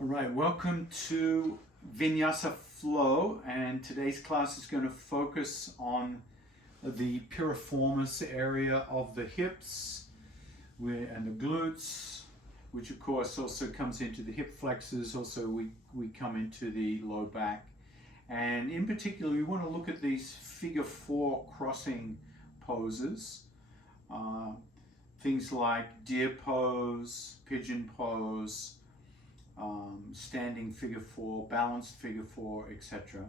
All right, welcome to Vinyasa Flow, and today's class is going to focus on the piriformis area of the hips and the glutes, which of course also comes into the hip flexors. Also we come into the low back, and in particular we want to look at these figure four crossing poses, things like deer pose, pigeon pose, standing figure four, balanced figure four, etc.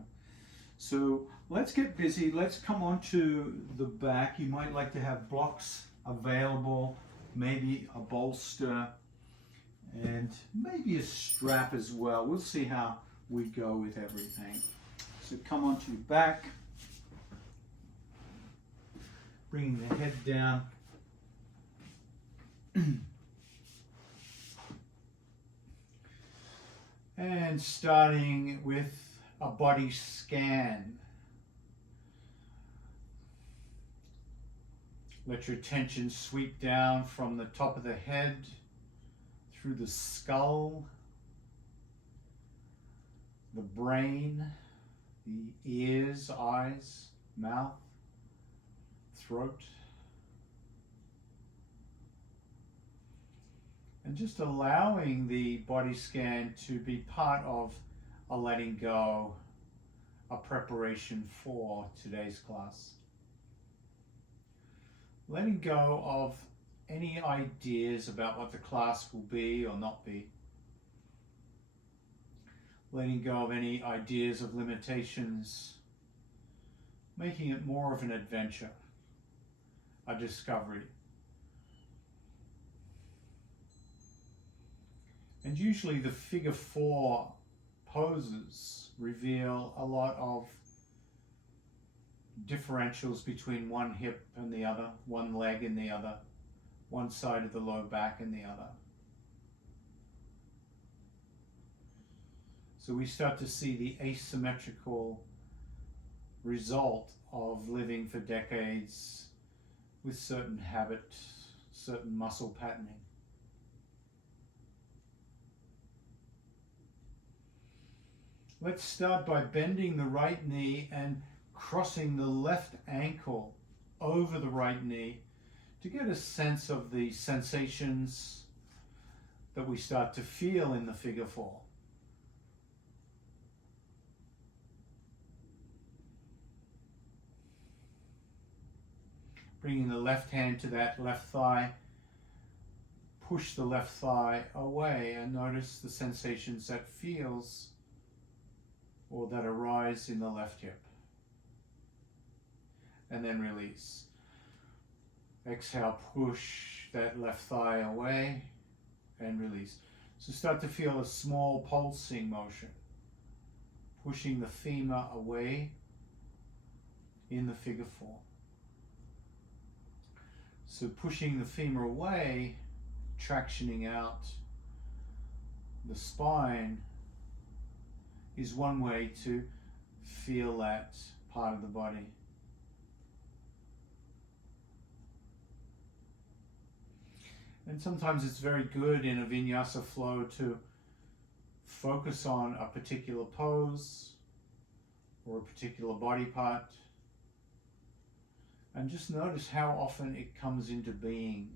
So let's get busy. Let's come on to the back. You might like to have blocks available, maybe a bolster, and maybe a strap as well. We'll see how we go with everything. So come on to your back, bringing the head down. And starting with a body scan. Let your attention sweep down from the top of the head, through the skull, the brain, the ears, eyes, mouth, throat. And just allowing the body scan to be part of a letting go, a preparation for today's class. Letting go of any ideas about what the class will be or not be. Letting go of any ideas of limitations. Making it more of an adventure, a discovery. And usually the figure four poses reveal a lot of differentials between one hip and the other, one leg and the other, one side of the low back and the other. So we start to see the asymmetrical result of living for decades with certain habits, certain muscle patterning. Let's start by bending the right knee and crossing the left ankle over the right knee to get a sense of the sensations that we start to feel in the figure four. Bringing the left hand to that left thigh, push the left thigh away and notice the sensations that feels or that arise in the left hip. And then release. Exhale, push that left thigh away and release. So start to feel a small pulsing motion, pushing the femur away in the figure four. So pushing the femur away, tractioning out the spine, is one way to feel that part of the body. And sometimes it's very good in a Vinyasa flow to focus on a particular pose or a particular body part and just notice how often it comes into being,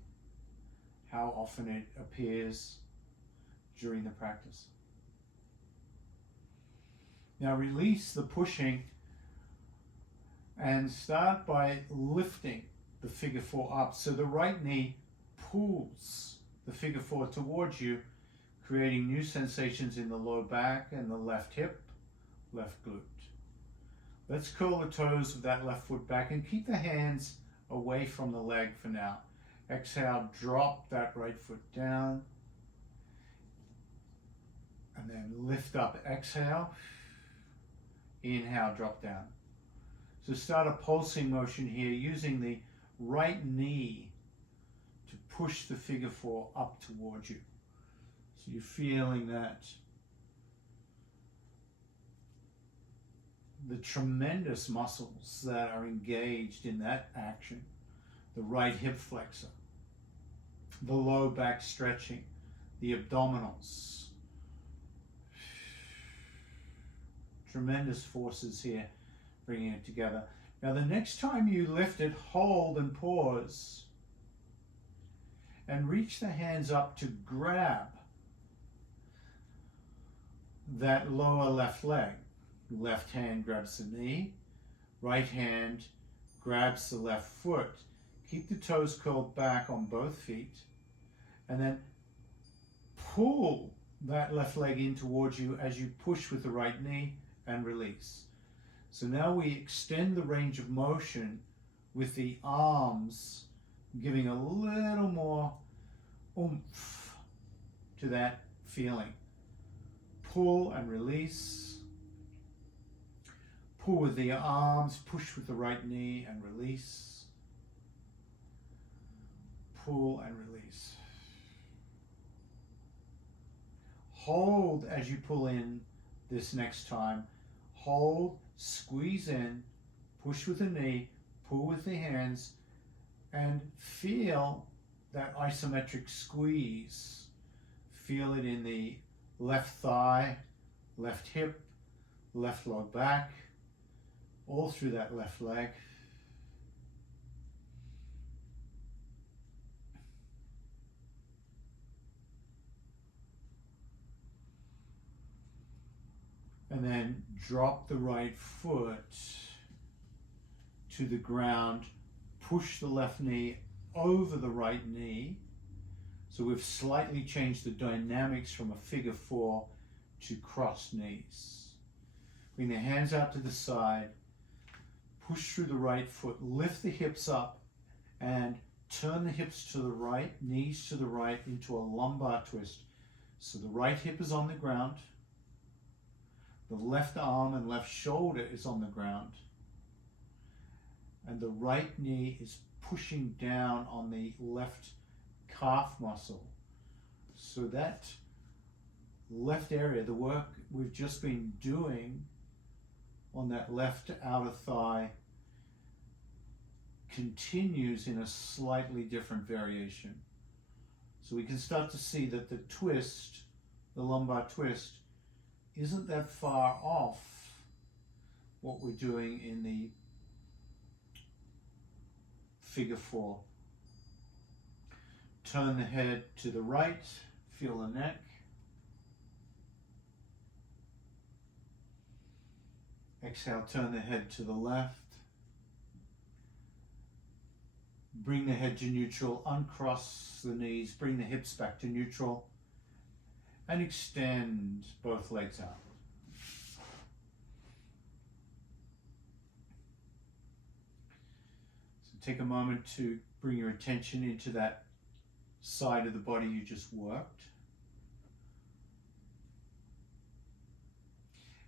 how often it appears during the practice. Now release the pushing and start by lifting the figure four up. So the right knee pulls the figure four towards you, creating new sensations in the low back and the left hip, left glute. Let's curl the toes of that left foot back and keep the hands away from the leg for now. Exhale, drop that right foot down. And then lift up, exhale. Inhale, drop down. So start a pulsing motion here using the right knee to push the figure four up towards you. So you're feeling that. The tremendous muscles that are engaged in that action. The right hip flexor, the low back stretching, the abdominals, Tremendous forces here, bringing it together. Now the next time you lift it, hold and pause. And reach the hands up to grab that lower left leg. Left hand grabs the knee, right hand grabs the left foot. Keep the toes curled back on both feet, and then pull that left leg in towards you as you push with the right knee and release. So now we extend the range of motion with the arms, giving a little more oomph to that feeling. Pull and release. Pull with the arms, push with the right knee and release. Pull and release. Hold as you pull in this next time. Hold, squeeze in, push with the knee, pull with the hands, and feel that isometric squeeze. Feel it in the left thigh, left hip, left low back, all through that left leg. And then drop the right foot to the ground, push the left knee over the right knee. So we've slightly changed the dynamics from a figure four to crossed knees. Bring the hands out to the side, push through the right foot, lift the hips up and turn the hips to the right, knees to the right into a lumbar twist. So the right hip is on the ground, the left arm and left shoulder is on the ground, and the right knee is pushing down on the left calf muscle. So that left area, the work we've just been doing on that left outer thigh, continues in a slightly different variation. So we can start to see that the twist, the lumbar twist, isn't that far off what we're doing in the figure four. Turn the head to the right, feel the neck. Exhale, turn the head to the left. Bring the head to neutral, uncross the knees, bring the hips back to neutral, and extend both legs out. So take a moment to bring your attention into that side of the body you just worked.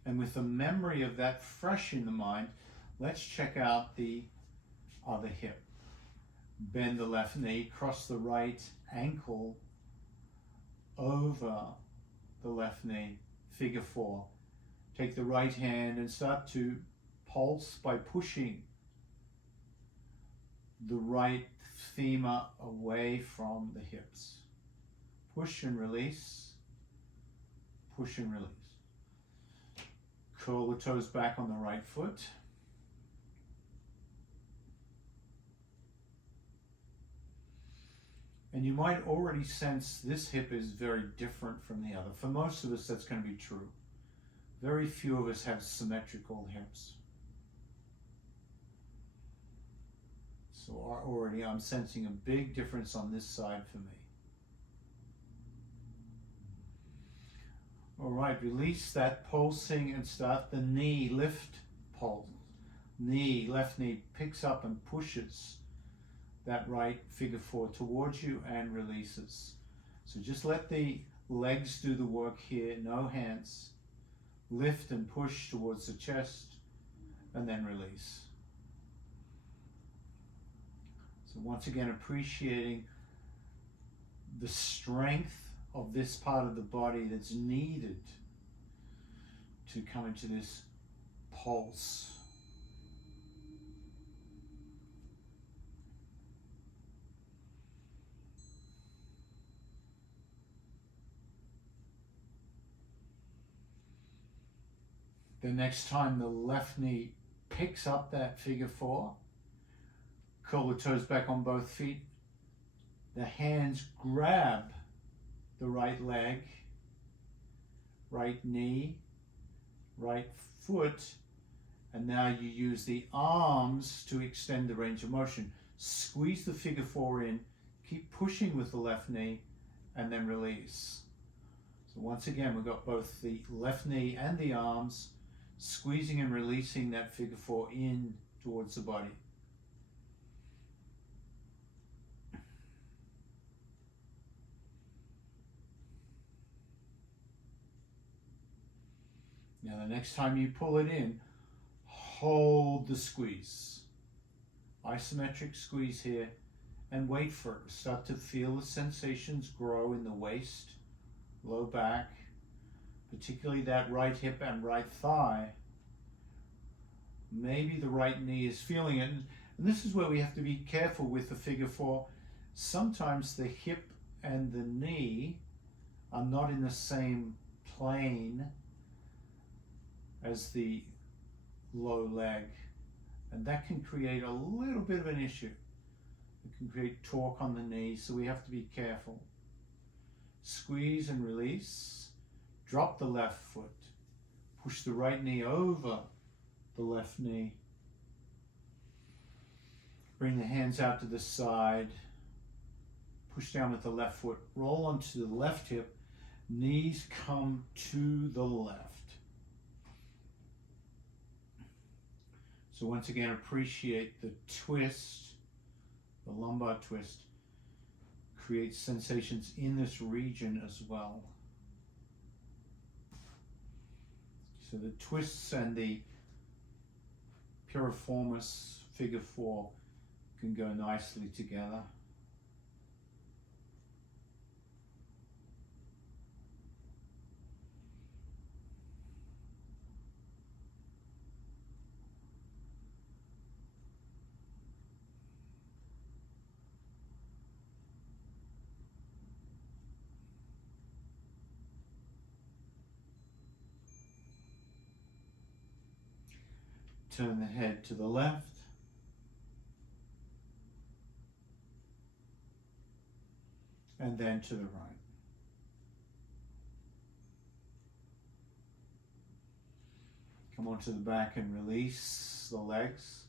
And with the memory of that fresh in the mind, let's check out the other hip. Bend the left knee, cross the right ankle over the left knee, figure four. Take the right hand and start to pulse by pushing the right femur away from the hips. Push and release, push and release. Curl the toes back on the right foot. And you might already sense this hip is very different from the other. For most of us, that's going to be true. Very few of us have symmetrical hips. So already I'm sensing a big difference on this side for me. All right, release that pulsing and start the knee lift pulse. Knee, left knee picks up and pushes that right figure four towards you and releases. So just let the legs do the work here, no hands. Lift and push towards the chest and then release. So once again, appreciating the strength of this part of the body that's needed to come into this pulse. The next time the left knee picks up that figure four, curl the toes back on both feet. The hands grab the right leg, right knee, right foot, and now you use the arms to extend the range of motion. Squeeze the figure four in, keep pushing with the left knee, and then release. So once again, we've got both the left knee and the arms, squeezing and releasing that figure four in towards the body. Now the next time you pull it in, hold the squeeze. Isometric squeeze here, and wait for it. Start to feel the sensations grow in the waist, low back, particularly that right hip and right thigh. Maybe the right knee is feeling it. And this is where we have to be careful with the figure four. Sometimes the hip and the knee are not in the same plane as the low leg, and that can create a little bit of an issue. It can create torque on the knee, so we have to be careful. Squeeze and release. Drop the left foot. Push the right knee over the left knee. Bring the hands out to the side. Push down with the left foot. Roll onto the left hip. Knees come to the left. So once again, appreciate the twist, the lumbar twist. Creates sensations in this region as well. So the twists and the Piriformis figure four can go nicely together. Turn the head to the left. And then to the right. Come onto the back and release the legs.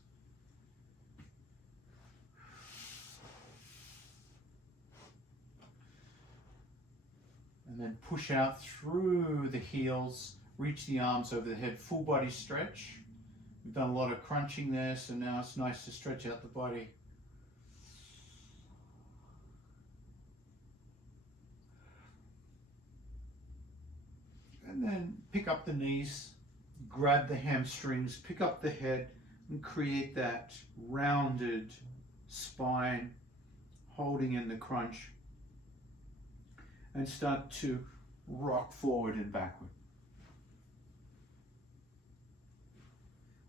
And then push out through the heels, reach the arms over the head, full body stretch. We've done a lot of crunching there, so now it's nice to stretch out the body. And then pick up the knees, grab the hamstrings, pick up the head, and create that rounded spine, holding in the crunch. And start to rock forward and backward.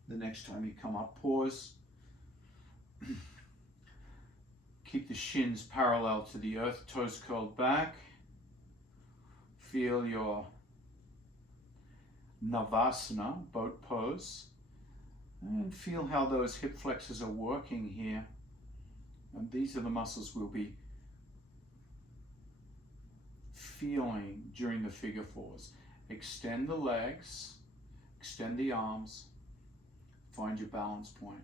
The next time you come up, pause. Keep the shins parallel to the earth, toes curled back. Feel your Navasana, boat pose. And feel how those hip flexors are working here. And these are the muscles we'll be feeling during the figure fours. Extend the legs, extend the arms. Find your balance point.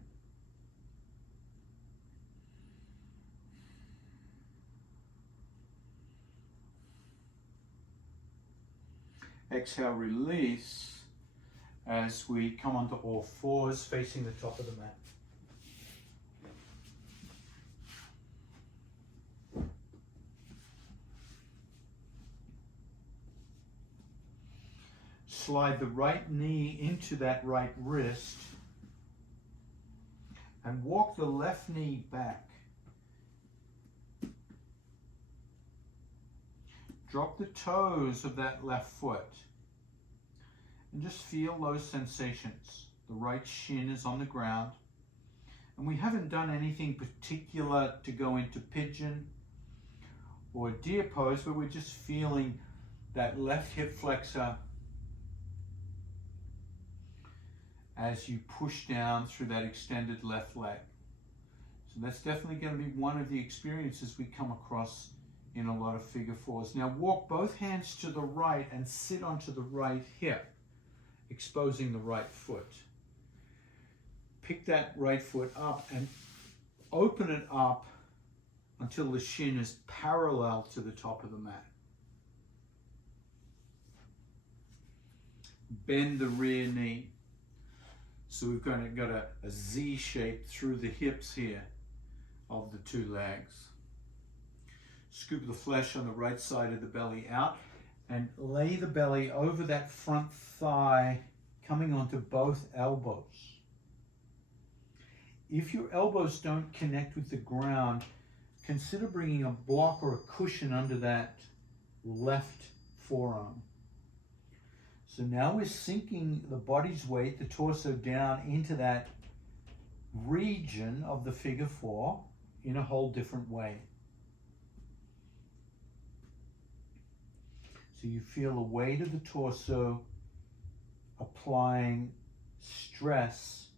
Exhale, release as we come onto all fours facing the top of the mat. Slide the right knee into that right wrist and walk the left knee back. Drop the toes of that left foot and just feel those sensations. The right shin is on the ground, and we haven't done anything particular to go into pigeon or deer pose, but we're just feeling that left hip flexor as you push down through that extended left leg. So that's definitely going to be one of the experiences we come across in a lot of figure fours. Now walk both hands to the right and sit onto the right hip, exposing the right foot. Pick that right foot up and open it up until the shin is parallel to the top of the mat. Bend the rear knee. So we've got a Z shape through the hips here of the two legs. Scoop the flesh on the right side of the belly out and lay the belly over that front thigh, coming onto both elbows. If your elbows don't connect with the ground, consider bringing a block or a cushion under that left forearm. So now we're sinking the body's weight, the torso, down into that region of the figure four in a whole different way. So you feel the weight of the torso applying stress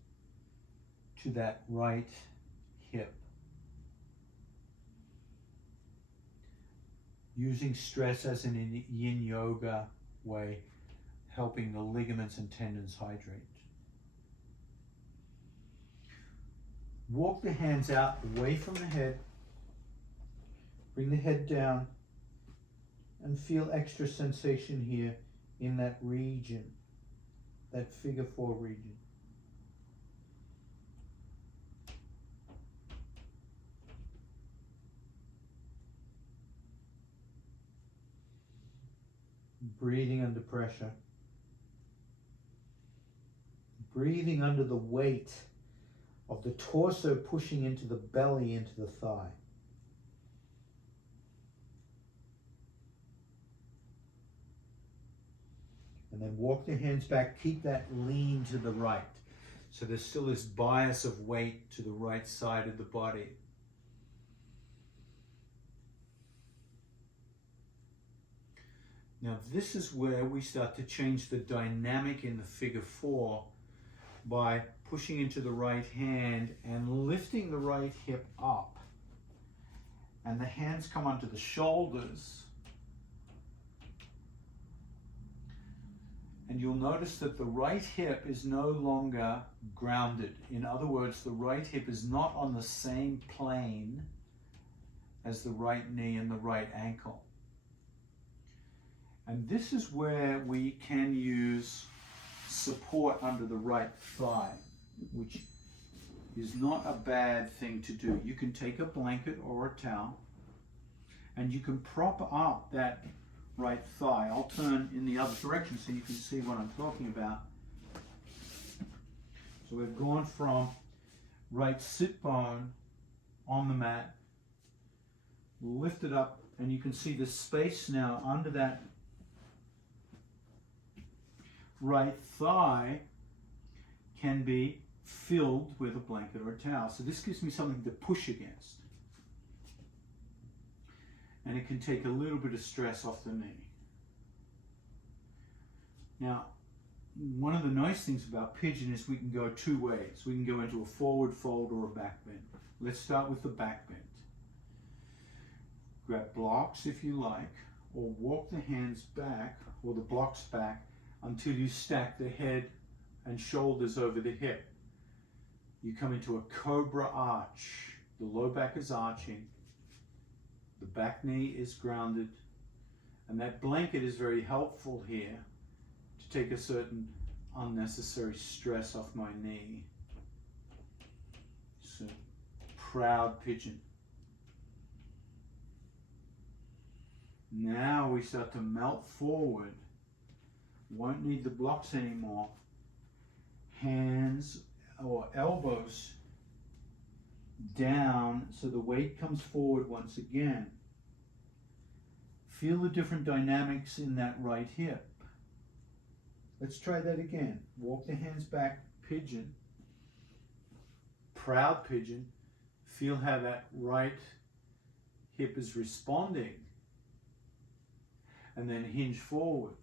to that right hip. Using stress as in yin yoga way, helping the ligaments and tendons hydrate. Walk the hands out away from the head. Bring the head down and feel extra sensation here in that region, that figure four region. Breathing under pressure. Breathing under the weight of the torso pushing into the belly, into the thigh. And then walk the hands back, keep that lean to the right. So there's still this bias of weight to the right side of the body. Now this is where we start to change the dynamic in the figure four by pushing into the right hand and lifting the right hip up. And the hands come onto the shoulders. And you'll notice that the right hip is no longer grounded. In other words, the right hip is not on the same plane as the right knee and the right ankle. And this is where we can use support under the right thigh, which is not a bad thing to do. You can take a blanket or a towel and you can prop up that right thigh. I'll turn in the other direction so you can see what I'm talking about. So we've gone from right sit bone on the mat, lift it up, and you can see the space now under that right thigh can be filled with a blanket or a towel. So this gives me something to push against. And it can take a little bit of stress off the knee. Now, one of the nice things about pigeon is we can go two ways. We can go into a forward fold or a back bend. Let's start with the back bend. Grab blocks if you like, or walk the hands back or the blocks back until you stack the head and shoulders over the hip. You come into a Cobra Arch. The low back is arching, the back knee is grounded, and that blanket is very helpful here to take a certain unnecessary stress off my knee. So, proud pigeon. Now we start to melt forward. Won't need the blocks anymore. Hands or elbows down so the weight comes forward once again. Feel the different dynamics in that right hip. Let's try that again. Walk the hands back, pigeon. Proud pigeon. Feel how that right hip is responding. And then hinge forward.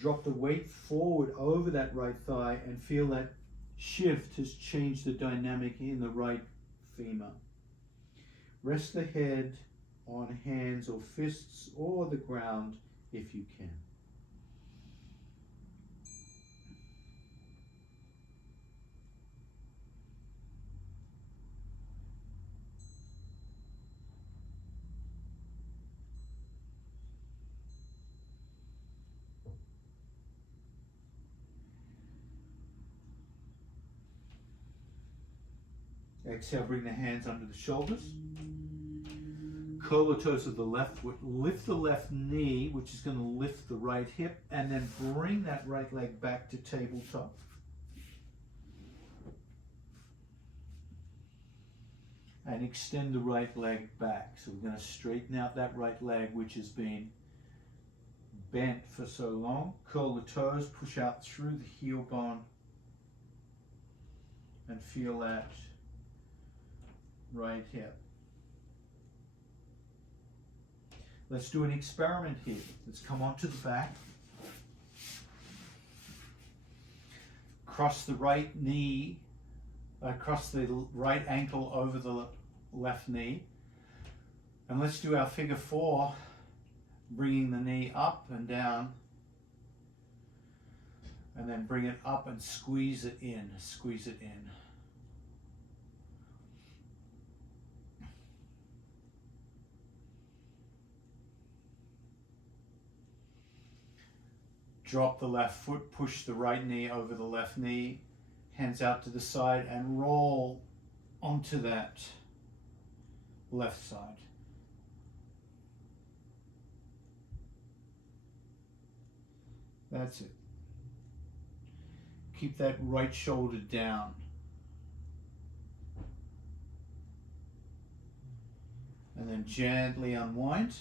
Drop the weight forward over that right thigh and feel that shift has changed the dynamic in the right femur. Rest the head on hands or fists or the ground if you can. Exhale, bring the hands under the shoulders. Curl the toes of the left foot. Lift the left knee, which is going to lift the right hip, and then bring that right leg back to tabletop. And extend the right leg back. So we're going to straighten out that right leg, which has been bent for so long. Curl the toes, push out through the heel bone, and feel that right hip. Let's do an experiment here. Let's come onto the back. Cross the right knee, cross the right ankle over the left knee. And let's do our figure 4, bringing the knee up and down. And then bring it up and squeeze it in, squeeze it in. Drop the left foot, push the right knee over the left knee, hands out to the side, and roll onto that left side. That's it. Keep that right shoulder down. And then gently unwind.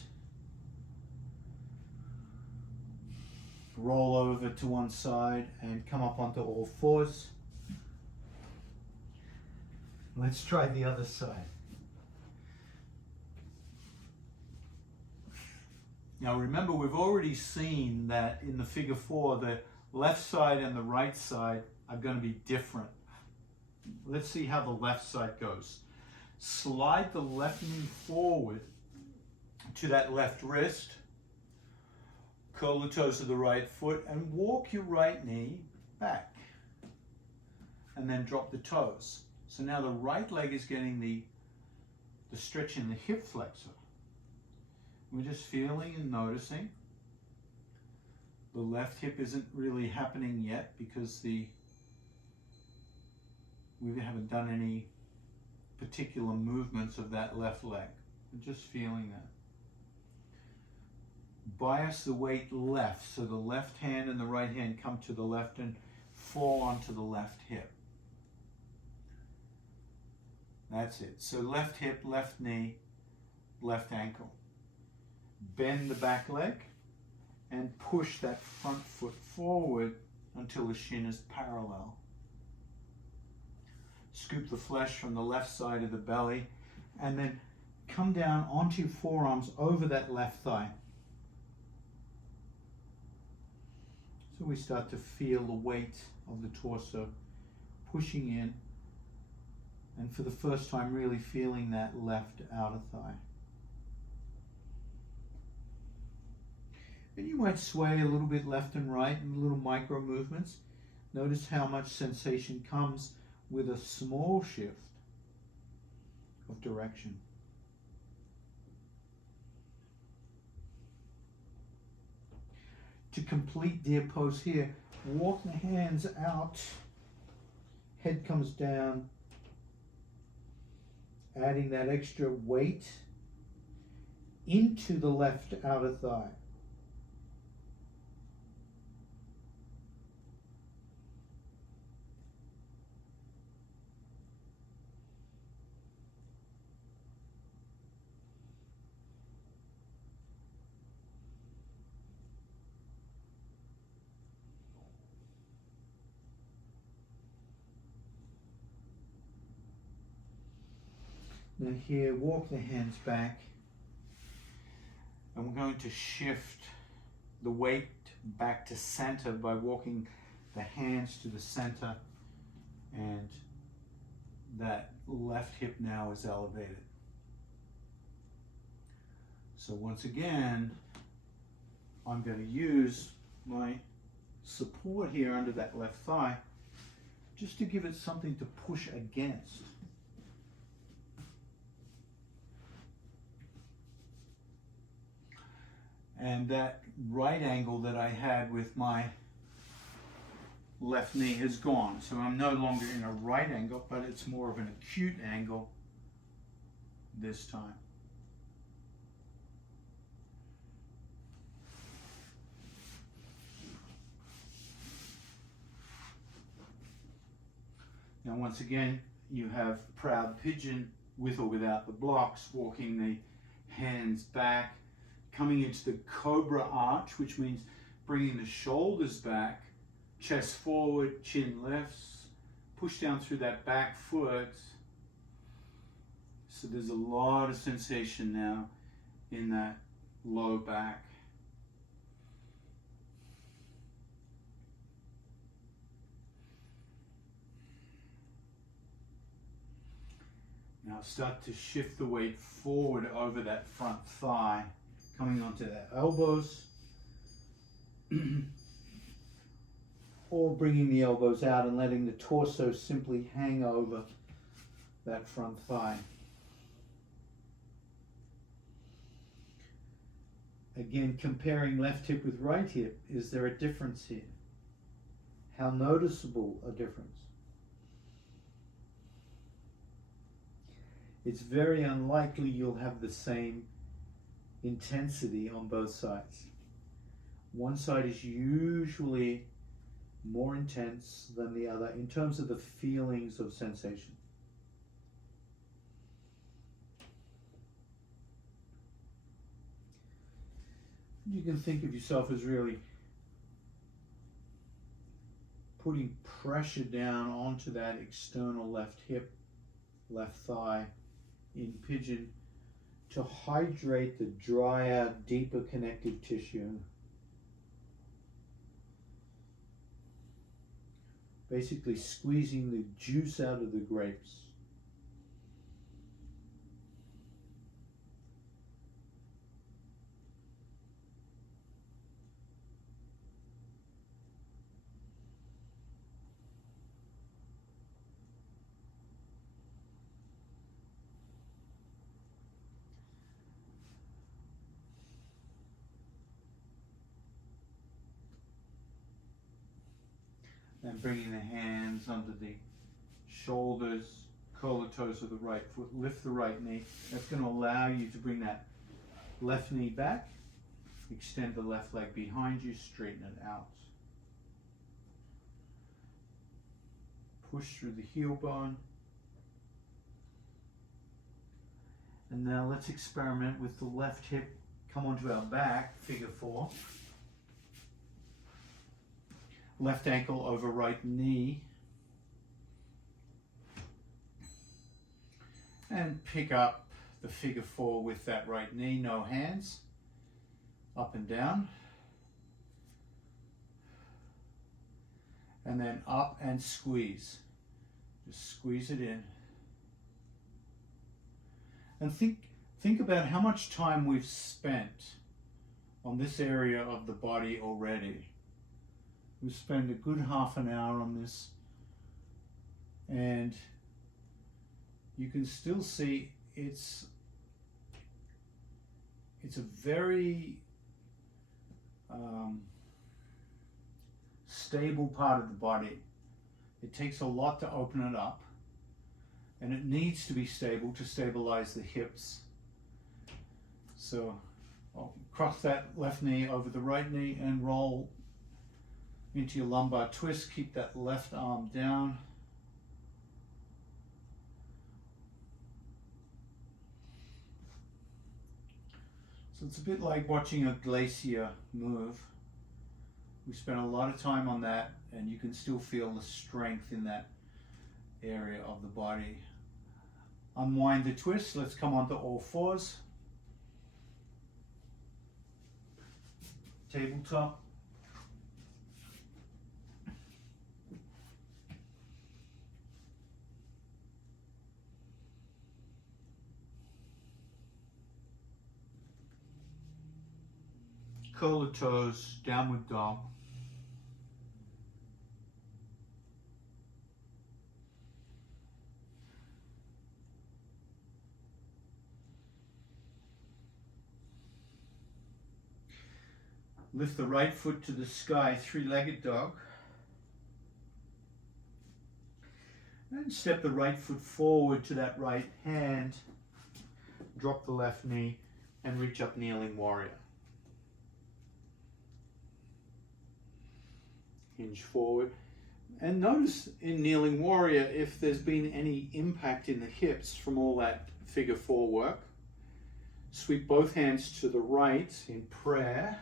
Roll over to one side and come up onto all fours. Let's try the other side. Now remember, we've already seen that in the figure 4, the left side and the right side are going to be different. Let's see how the left side goes. Slide the left knee forward to that left wrist. Curl the toes of the right foot and walk your right knee back. And then drop the toes. So now the right leg is getting the stretch in the hip flexor. We're just feeling and noticing. The left hip isn't really happening yet because we haven't done any particular movements of that left leg. We're just feeling that. Bias the weight left, so the left hand and the right hand come to the left and fall onto the left hip. That's it. So left hip, left knee, left ankle. Bend the back leg and push that front foot forward until the shin is parallel. Scoop the flesh from the left side of the belly and then come down onto your forearms over that left thigh. So we start to feel the weight of the torso pushing in, and for the first time really feeling that left outer thigh. And you might sway a little bit left and right in little micro movements. Notice how much sensation comes with a small shift of direction. To complete deer pose here, walk the hands out, head comes down, adding that extra weight into the left outer thigh. Now here, walk the hands back, and we're going to shift the weight back to center by walking the hands to the center, and that left hip now is elevated. So once again, I'm going to use my support here under that left thigh just to give it something to push against. And that right angle that I had with my left knee is gone. So I'm no longer in a right angle, but it's more of an acute angle this time. Now once again, you have proud pigeon with or without the blocks, walking the hands back, coming into the Cobra Arch, which means bringing the shoulders back, chest forward, chin lifts, push down through that back foot. So there's a lot of sensation now in that low back. Now start to shift the weight forward over that front thigh, coming onto the elbows, or bringing the elbows out and letting the torso simply hang over that front thigh. Again, comparing left hip with right hip, is there a difference here? How noticeable a difference? It's very unlikely you'll have the same intensity on both sides. One side is usually more intense than the other in terms of the feelings of sensation. You can think of yourself as really putting pressure down onto that external left hip, left thigh in pigeon to hydrate the drier, deeper connective tissue. Basically squeezing the juice out of the grapes. And bringing the hands under the shoulders, curl the toes of the right foot, lift the right knee. That's going to allow you to bring that left knee back, extend the left leg behind you, straighten it out. Push through the heel bone. And now let's experiment with the left hip. Come onto our back, figure 4. Left ankle over right knee. And pick up the figure 4 with that right knee, no hands. Up and down. And then up and squeeze. Just squeeze it in. And think about how much time we've spent on this area of the body already. We've spent a good half an hour on this, and you can still see it's a very stable part of the body. It takes a lot to open it up, and it needs to be stable to stabilize the hips. So I'll cross that left knee over the right knee and roll into your lumbar twist. Keep that left arm down. So it's a bit like watching a glacier move. We spent a lot of time on that, and you can still feel the strength in that area of the body. Unwind the twist. Let's come onto all fours. tabletop. Curl the toes, downward dog. Lift the right foot to the sky, three-legged dog. And step the right foot forward to that right hand. Drop the left knee and reach up, kneeling warrior. Hinge forward. And notice in kneeling warrior if there's been any impact in the hips from all that figure four work. Sweep both hands to the right in prayer.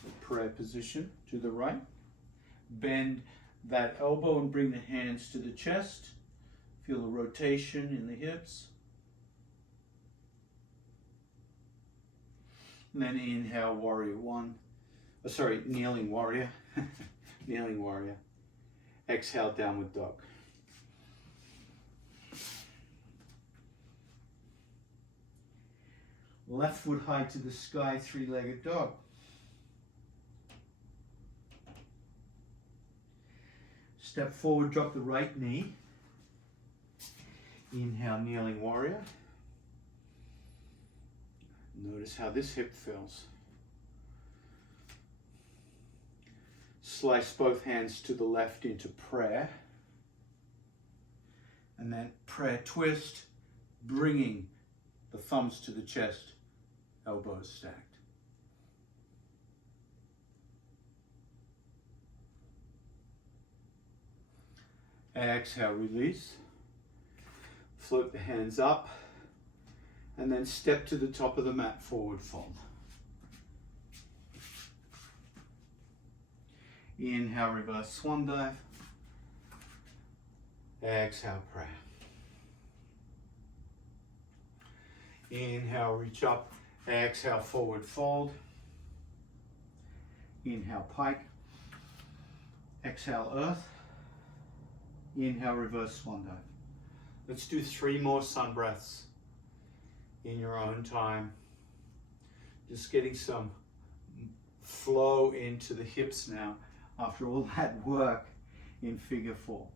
So prayer position to the right. Bend that elbow and bring the hands to the chest. Feel the rotation in the hips. And then inhale, warrior one. Kneeling warrior. Kneeling warrior. Exhale, downward dog. Left foot high to the sky, three-legged dog. Step forward, drop the right knee. Inhale, kneeling warrior. Notice how this hip feels. Slice both hands to the left into prayer. And then prayer twist, bringing the thumbs to the chest, elbows stacked. Exhale, release. Float the hands up. And then step to the top of the mat, forward fold. Inhale, reverse swan dive. Exhale, prayer. Inhale, reach up. Exhale, forward fold. Inhale, pike. Exhale, earth. Inhale, reverse swan dive. Let's do 3 more sun breaths in your own time. Just getting some flow into the hips now after all that work in figure 4.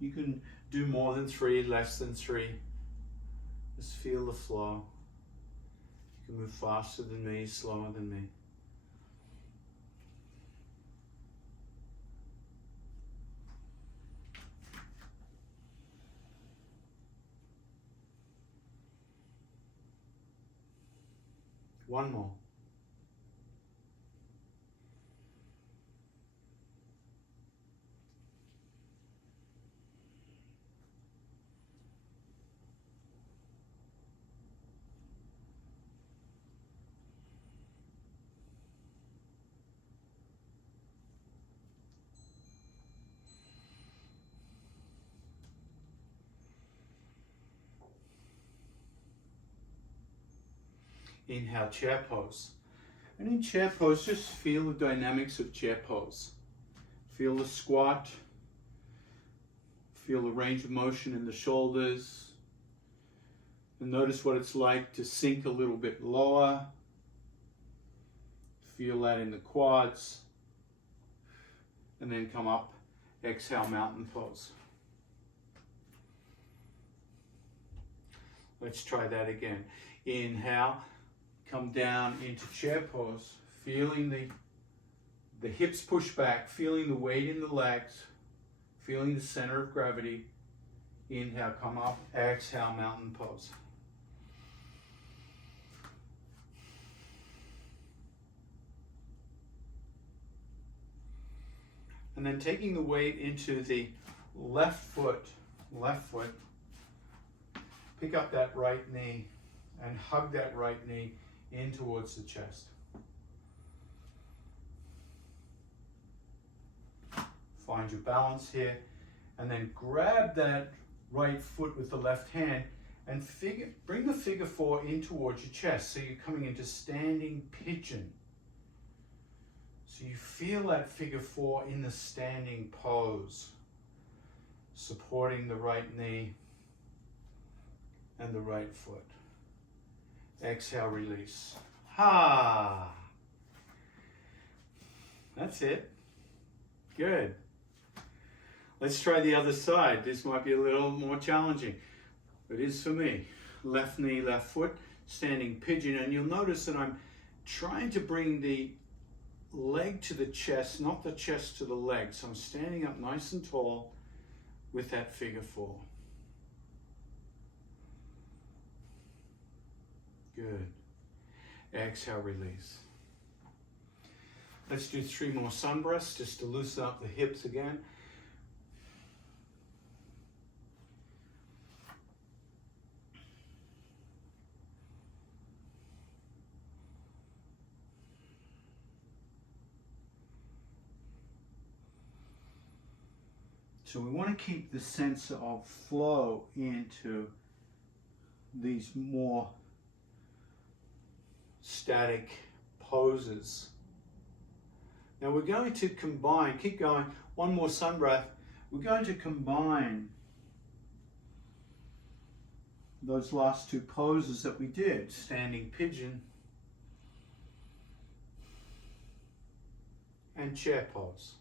You can do more than 3, less than 3. Just feel the flow. You can move faster than me, slower than me. One more. Inhale, chair pose. And in chair pose, just feel the dynamics of chair pose. Feel the squat. Feel the range of motion in the shoulders. And notice what it's like to sink a little bit lower. Feel that in the quads. And then come up. Exhale, mountain pose. Let's try that again. Inhale. Come down into chair pose, feeling the hips push back, feeling the weight in the legs, feeling the center of gravity. Inhale, come up, exhale, mountain pose. And then taking the weight into the left foot, pick up that right knee and hug that right knee in towards the chest. Find your balance here, and then grab that right foot with the left hand and bring the figure four in towards your chest. So you're coming into standing pigeon. So you feel that figure four in the standing pose, supporting the right knee and the right foot. Exhale, release. Ha! That's it. Good. Let's try the other side. This might be a little more challenging. It is for me. Left knee, left foot, standing pigeon. And you'll notice that I'm trying to bring the leg to the chest, not the chest to the leg. So I'm standing up nice and tall with that figure four. Good. Exhale, release. Let's do 3 more sun breaths just to loosen up the hips again. So we want to keep the sense of flow into these more static poses. Now we're going to combine, keep going, 1 more sun breath. We're going to combine those last 2 poses that we did, standing pigeon and chair pose.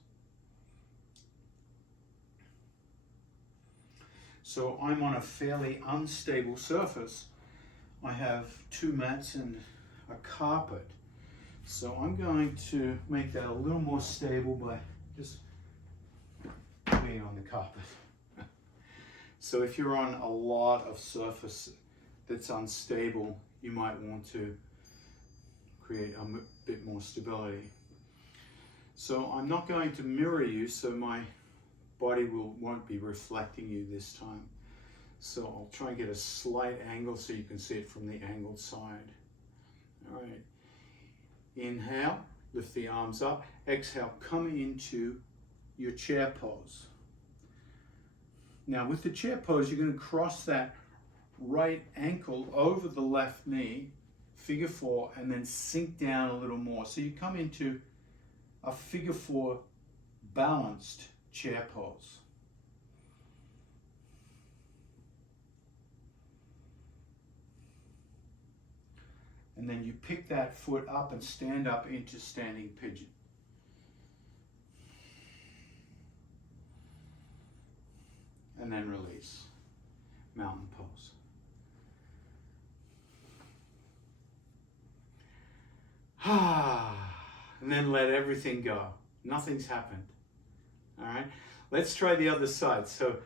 So I'm on a fairly unstable surface. I have 2 mats and a carpet. So I'm going to make that a little more stable by just being on the carpet. So if you're on a lot of surface that's unstable, you might want to create a bit more stability. So I'm not going to mirror you, so my body won't be reflecting you this time. So I'll try and get a slight angle so you can see it from the angled side. All right. Inhale, lift the arms up. Exhale, come into your chair pose. Now with the chair pose, you're going to cross that right ankle over the left knee, figure four, and then sink down a little more. So you come into a figure four balanced chair pose. And then you pick that foot up and stand up into standing pigeon. And then release. Mountain pose. And then let everything go. Nothing's happened. All right, let's try the other side. So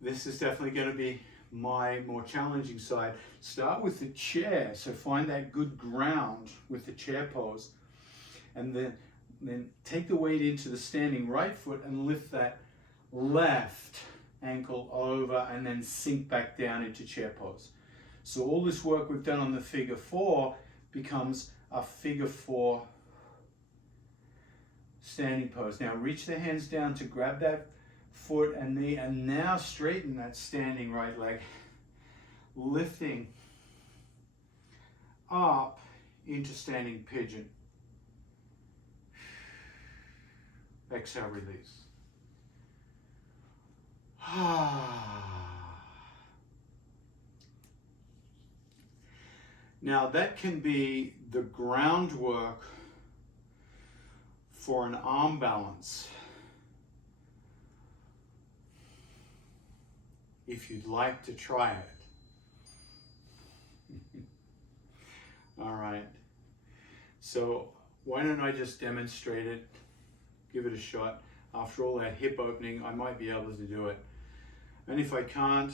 this is definitely going to be my more challenging side. Start with the chair. So find that good ground with the chair pose. And then take the weight into the standing right foot and lift that left ankle over and then sink back down into chair pose. So all this work we've done on the figure four becomes a figure four standing pose. Now reach the hands down to grab that foot and knee, and now straighten that standing right leg, lifting up into standing pigeon. Exhale, release. Now that can be the groundwork for an arm balance. If you'd like to try it. All right. So why don't I just demonstrate it, give it a shot. After all that hip opening, I might be able to do it. And if I can't,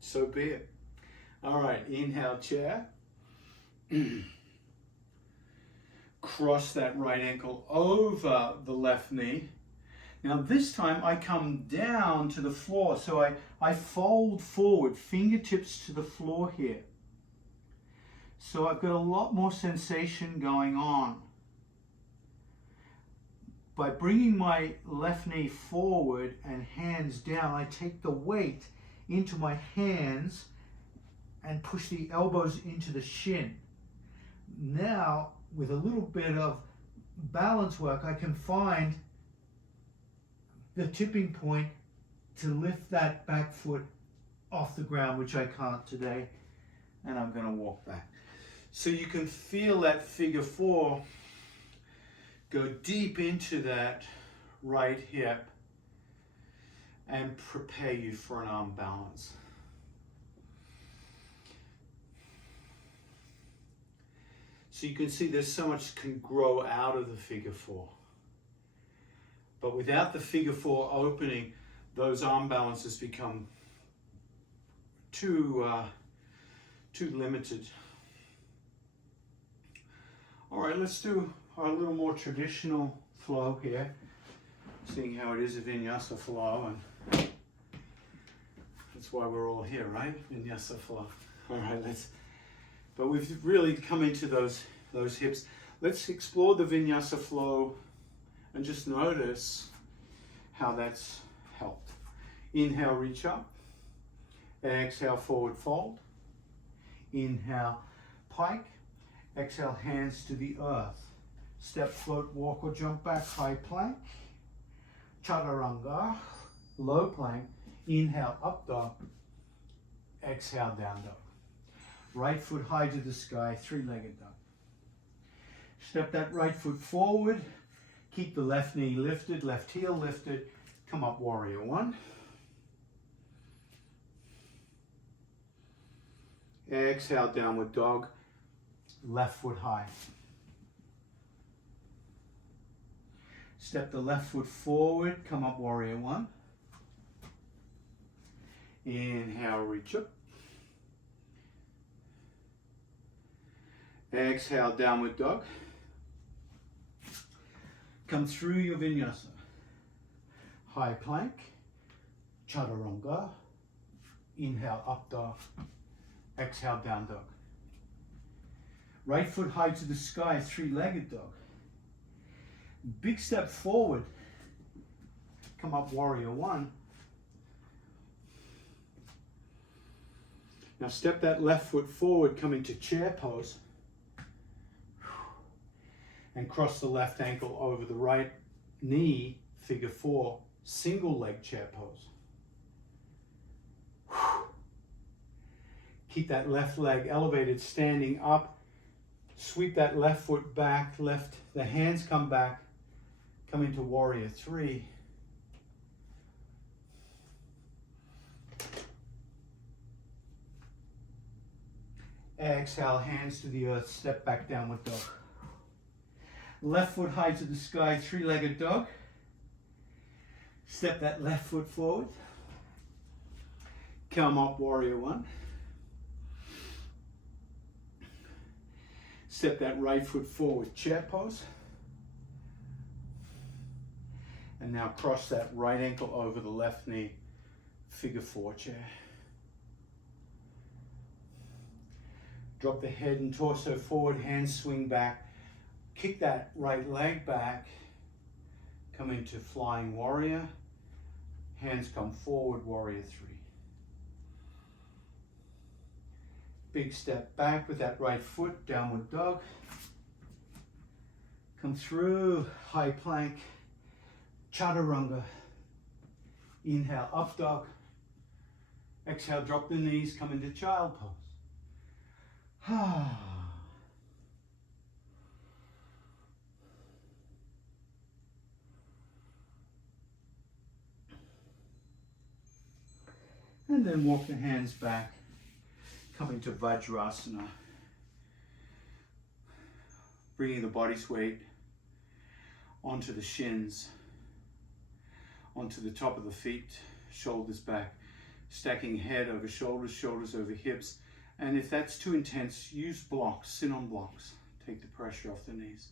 so be it. All right, inhale, chair. Cross that right ankle over the left knee. Now this time I come down to the floor, so I fold forward, fingertips to the floor here. So I've got a lot more sensation going on. By bringing my left knee forward and hands down, I take the weight into my hands and push the elbows into the shin. Now, with a little bit of balance work, I can find the tipping point to lift that back foot off the ground, which I can't today, and I'm going to walk back. So you can feel that figure four go deep into that right hip and prepare you for an arm balance. So you can see there's so much can grow out of the figure four. But without the figure four opening, those arm balances become too limited. All right, let's do our little more traditional flow here, seeing how it is a Vinyasa flow, and that's why we're all here, right? Vinyasa flow. All right, but we've really come into those hips. Let's explore the Vinyasa flow and just notice how that's helped. Inhale, reach up. Exhale, forward fold. Inhale, pike. Exhale, hands to the earth. Step, float, walk or jump back, high plank. Chaturanga, low plank. Inhale, up dog. Exhale, down dog. Right foot high to the sky, three-legged dog. Step that right foot forward. Keep the left knee lifted, left heel lifted. Come up, warrior one. Exhale, downward dog. Left foot high. Step the left foot forward, come up, warrior one. Inhale, reach up. Exhale, downward dog. Come through your Vinyasa. High plank, Chaturanga. Inhale, up dog. Exhale, down dog. Right foot high to the sky, three-legged dog. Big step forward. Come up, warrior one. Now step that left foot forward, come into chair pose. And cross the left ankle over the right knee, figure four, single leg chair pose. Keep that left leg elevated, standing up. Sweep that left foot back, the hands come back, come into warrior three. Exhale, hands to the earth, step back, downward dog. Left foot high to the sky, three-legged dog. Step that left foot forward. Come up, warrior one. Step that right foot forward, chair pose. And now cross that right ankle over the left knee, figure four chair. Drop the head and torso forward, hands swing back. Kick that right leg back. Come into flying warrior. Hands come forward, warrior three. Big step back with that right foot, downward dog. Come through, high plank, chaturanga. Inhale, up dog. Exhale, drop the knees, come into child pose. And then walk the hands back. Coming to Vajrasana, bringing the body's weight onto the shins, onto the top of the feet, shoulders back, stacking head over shoulders, shoulders over hips, and if that's too intense, use blocks, sit on blocks, take the pressure off the knees.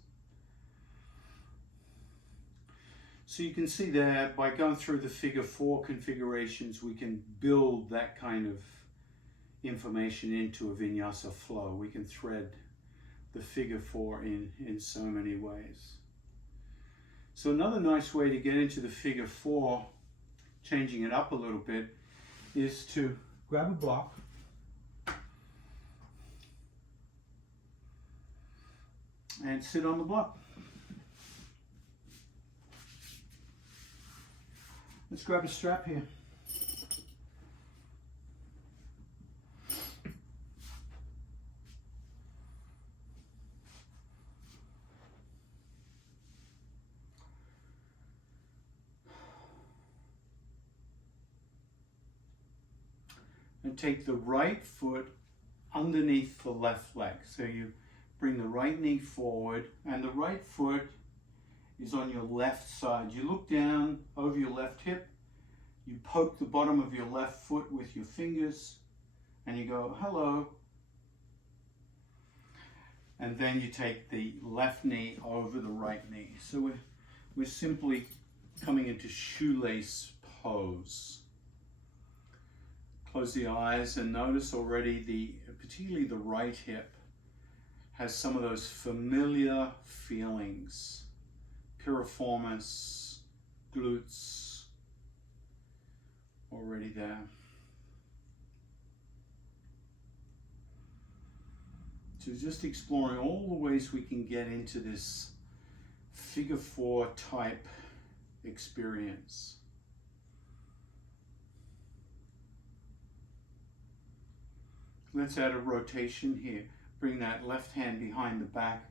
So you can see that by going through the figure four configurations, we can build that kind of information into a Vinyasa flow. We can thread the figure four in so many ways. So another nice way to get into the figure four, changing it up a little bit, is to grab a block and sit on the block. Let's grab a strap here. And take the right foot underneath the left leg. So you bring the right knee forward and the right foot is on your left side. You look down over your left hip, you poke the bottom of your left foot with your fingers and you go, hello. And then you take the left knee over the right knee. So we're simply coming into shoelace pose. Close the eyes and notice already particularly the right hip has some of those familiar feelings. Piriformis, glutes, already there. So just exploring all the ways we can get into this figure four type experience. Let's add a rotation here. Bring that left hand behind the back.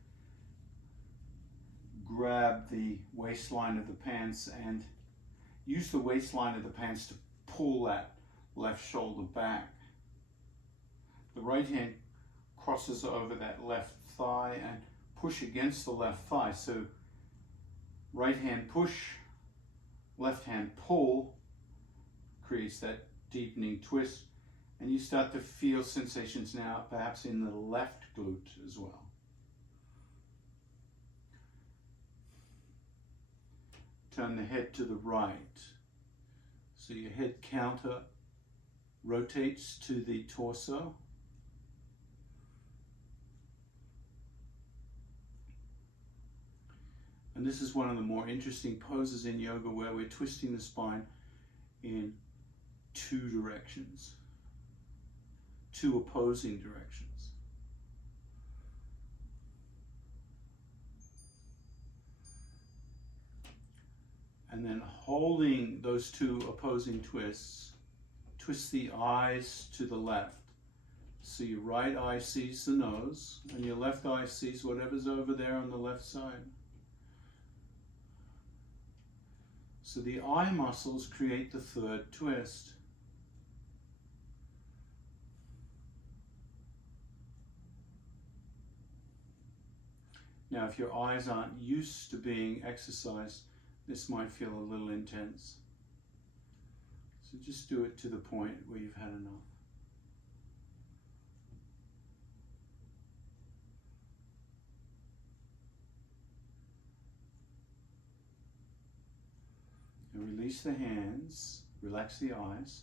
Grab the waistline of the pants and use the waistline of the pants to pull that left shoulder back. The right hand crosses over that left thigh and push against the left thigh. So right hand push, left hand pull, creates that deepening twist. And you start to feel sensations now, perhaps in the left glute as well. Turn the head to the right. So your head counter rotates to the torso. And this is one of the more interesting poses in yoga where we're twisting the spine in two directions. Two opposing directions. And then holding those two opposing twists, twist the eyes to the left. So your right eye sees the nose and your left eye sees whatever's over there on the left side. So the eye muscles create the third twist. Now, if your eyes aren't used to being exercised, this might feel a little intense. So just do it to the point where you've had enough. And release the hands, relax the eyes,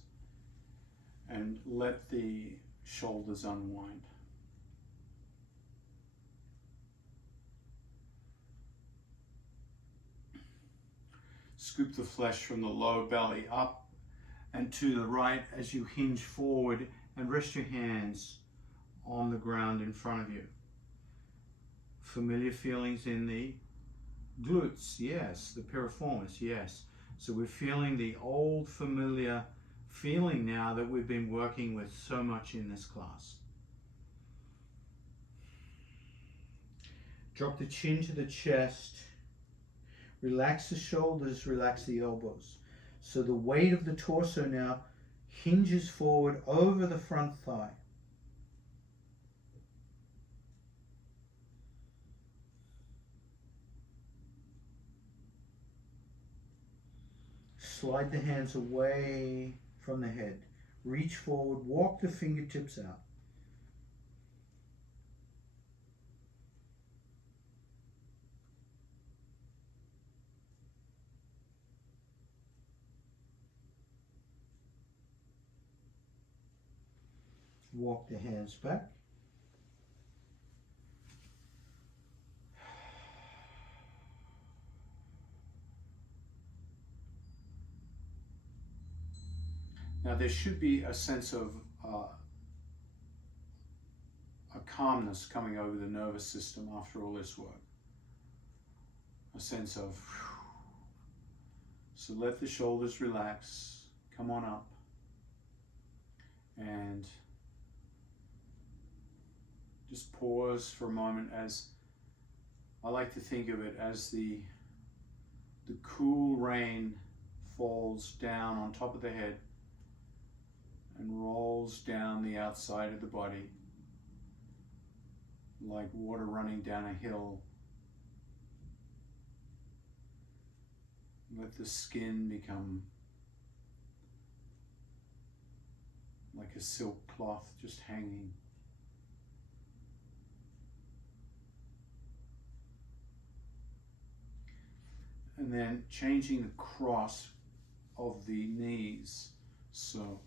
and let the shoulders unwind. Scoop the flesh from the lower belly up and to the right as you hinge forward and rest your hands on the ground in front of you. Familiar feelings in the glutes, yes. The piriformis, yes. So we're feeling the old familiar feeling now that we've been working with so much in this class. Drop the chin to the chest. Relax the shoulders, relax the elbows. So the weight of the torso now hinges forward over the front thigh. Slide the hands away from the head. Reach forward, walk the fingertips out. Walk the hands back. Now there should be a sense of a calmness coming over the nervous system after all this work. A sense of, so let the shoulders relax, come on up, and just pause for a moment. As I like to think of it, as the cool rain falls down on top of the head and rolls down the outside of the body like water running down a hill. Let the skin become like a silk cloth just hanging. And then changing the cross of the knees. So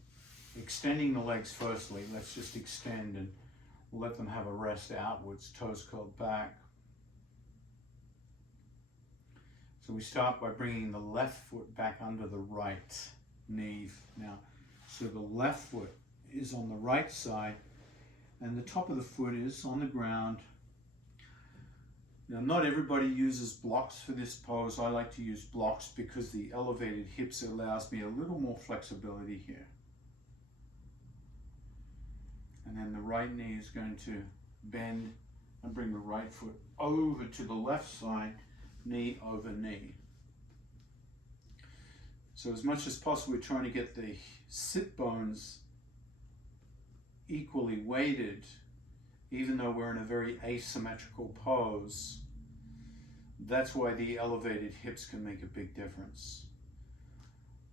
extending the legs firstly. Let's just extend and let them have a rest outwards, toes curled back. So we start by bringing the left foot back under the right knee now. So the left foot is on the right side and the top of the foot is on the ground. Now, not everybody uses blocks for this pose. I like to use blocks because the elevated hips allows me a little more flexibility here. And then the right knee is going to bend and bring the right foot over to the left side, knee over knee. So as much as possible, we're trying to get the sit bones equally weighted, even though we're in a very asymmetrical pose. That's why the elevated hips can make a big difference.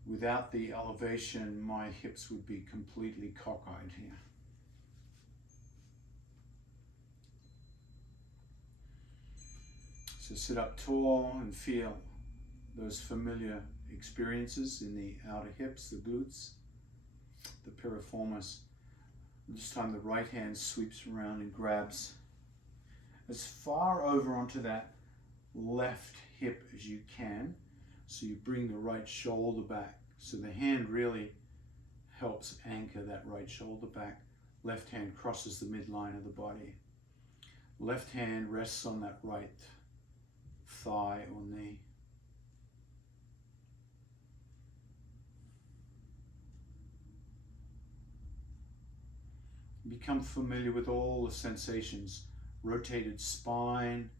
Without the elevation, my hips would be completely cockeyed here. So sit up tall and feel those familiar experiences in the outer hips, the glutes, the piriformis. This time the right hand sweeps around and grabs as far over onto that left hip as you can. So you bring the right shoulder back. So the hand really helps anchor that right shoulder back. Left hand crosses the midline of the body. Left hand rests on that right thigh or knee. Become familiar with all the sensations. Rotated spine,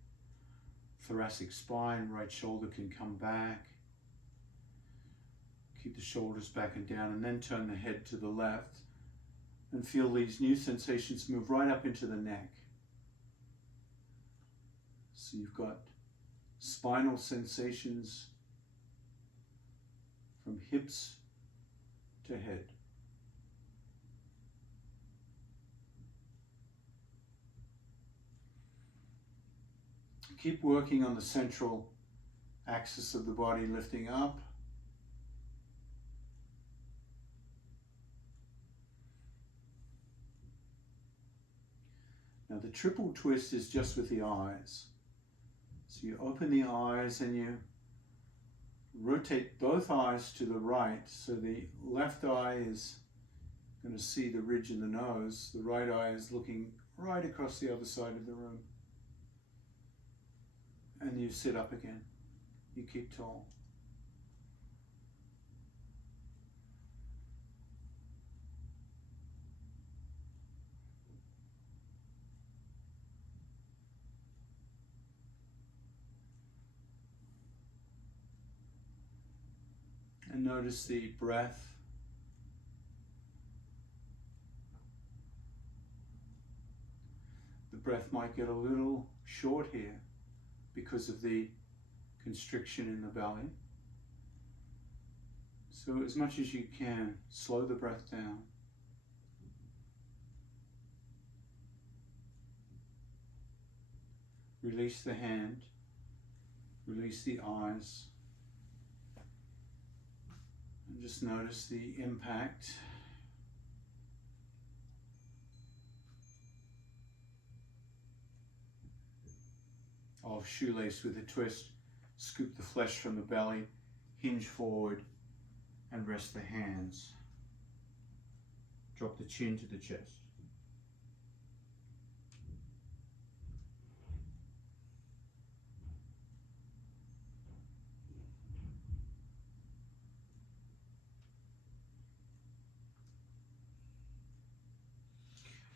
thoracic spine, right shoulder can come back. Keep the shoulders back and down, and then turn the head to the left and feel these new sensations move right up into the neck. So you've got spinal sensations from hips to head. Keep working on the central axis of the body, lifting up. Now the triple twist is just with the eyes. So you open the eyes and you rotate both eyes to the right. So the left eye is going to see the ridge in the nose. The right eye is looking right across the other side of the room. And you sit up again. You keep tall. And notice the breath. The breath might get a little short here because of the constriction in the belly. So as much as you can, slow the breath down. Release the hand, release the eyes, and just notice the impact of shoelace with a twist. Scoop the flesh from the belly, hinge forward, and rest the hands. Drop the chin to the chest.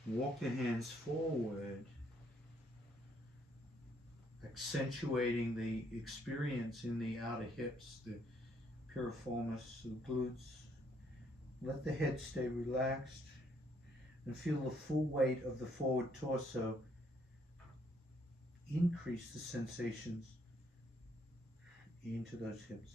Walk the hands forward, accentuating the experience in the outer hips, the piriformis, the glutes. Let the head stay relaxed and feel the full weight of the forward torso increase the sensations into those hips.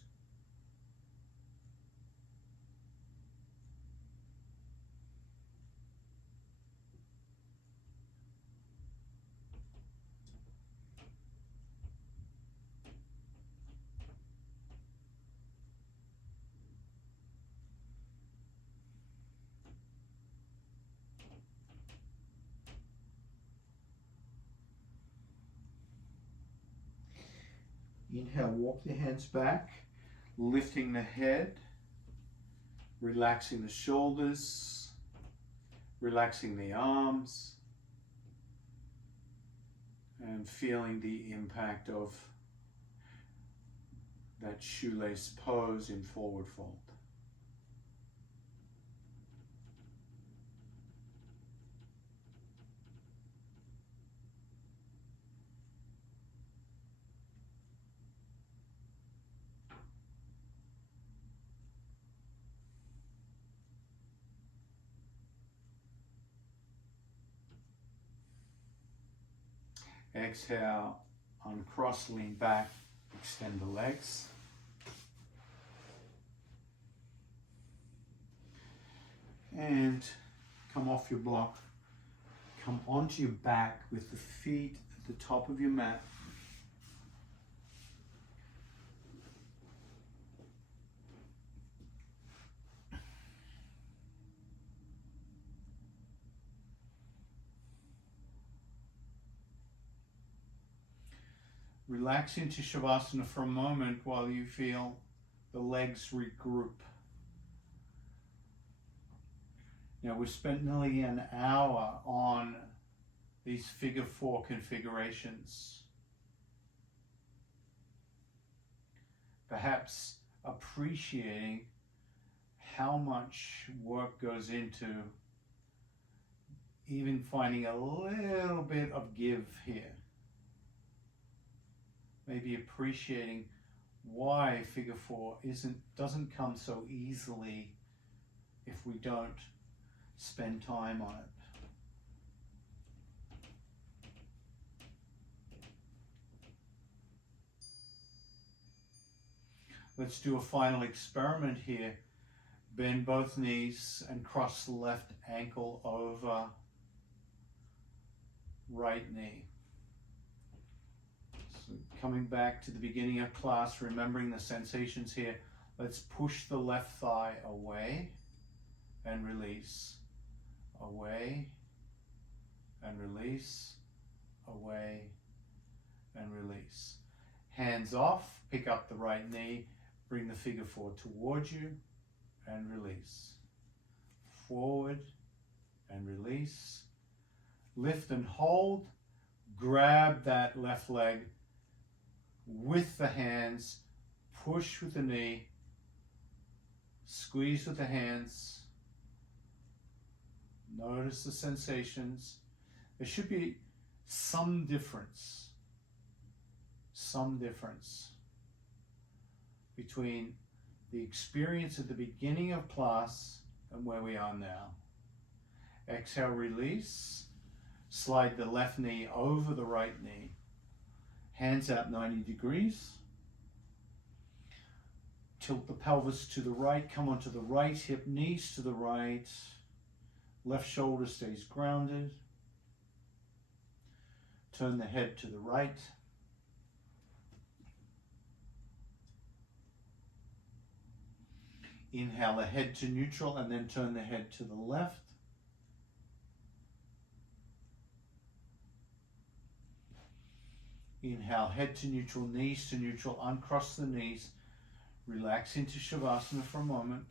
Inhale, walk the hands back, lifting the head, relaxing the shoulders, relaxing the arms, and feeling the impact of that shoelace pose in forward fold. Exhale, uncross, lean back, extend the legs. And come off your block, come onto your back with the feet at the top of your mat. Relax into Shavasana for a moment while you feel the legs regroup. Now we've spent nearly an hour on these figure four configurations. Perhaps appreciating how much work goes into even finding a little bit of give here. Maybe appreciating why figure four doesn't come so easily if we don't spend time on it. Let's do a final experiment here. Bend both knees and cross the left ankle over right knee. So coming back to the beginning of class, remembering the sensations here, let's push the left thigh away and release, away and release, away and release. Hands off, pick up the right knee, bring the figure four towards you and release. Forward and release. Lift and hold, grab that left leg with the hands, push with the knee, squeeze with the hands. Notice the sensations. There should be some difference between the experience at the beginning of class and where we are now. Exhale, release. Slide the left knee over the right knee. Hands out 90 degrees. Tilt the pelvis to the right, come onto the right hip, knees to the right. Left shoulder stays grounded. Turn the head to the right. Inhale the head to neutral and then turn the head to the left. Inhale, head to neutral, knees to neutral, uncross the knees. Relax into Shavasana for a moment.